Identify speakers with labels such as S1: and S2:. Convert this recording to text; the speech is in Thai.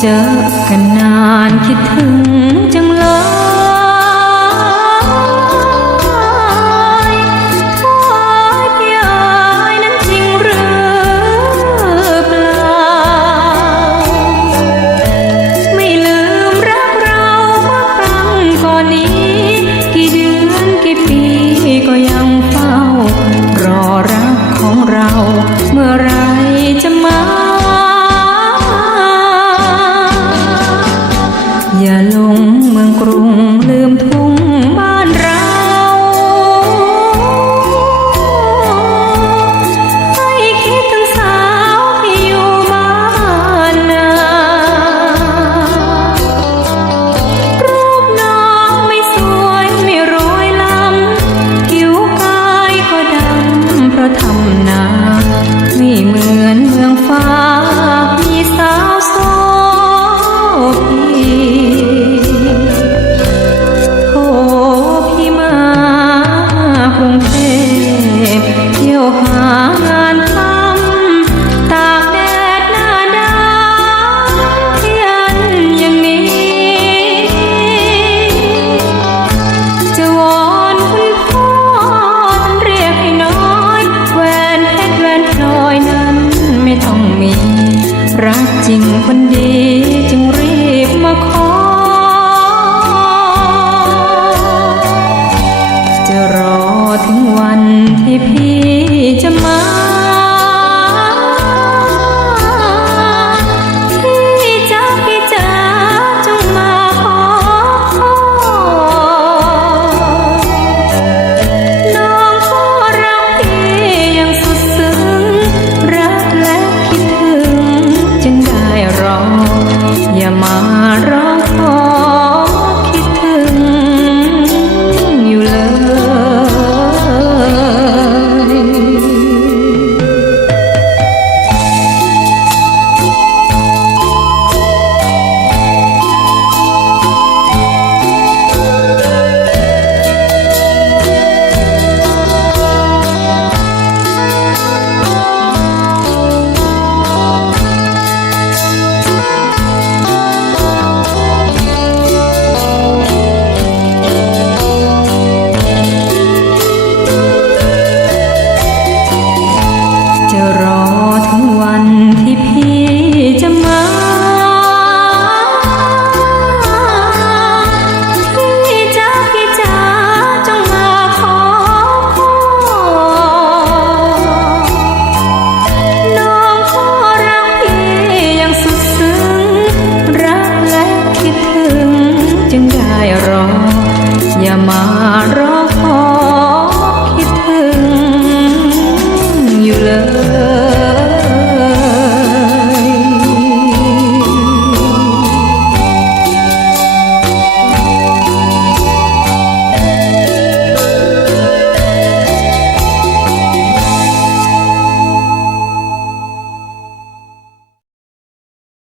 S1: เจอกันนานคิดถึงจังเลยโอ้ยพี่อายนั้นจริงหรือเปล่า ไม่ลืมรักเราเมื่อครั้งก่อนนี้ กี่เดือนกี่ปีก็ยังเฝ้ารอรักของเราเมื่อไร ที่พี่จะมาพี่จ้าพี่จ๋าจงมาขอน้องก็รักพี่อย่างสุดซึ้งรักและคิดถึงจึงได้รออย่ามารอ Om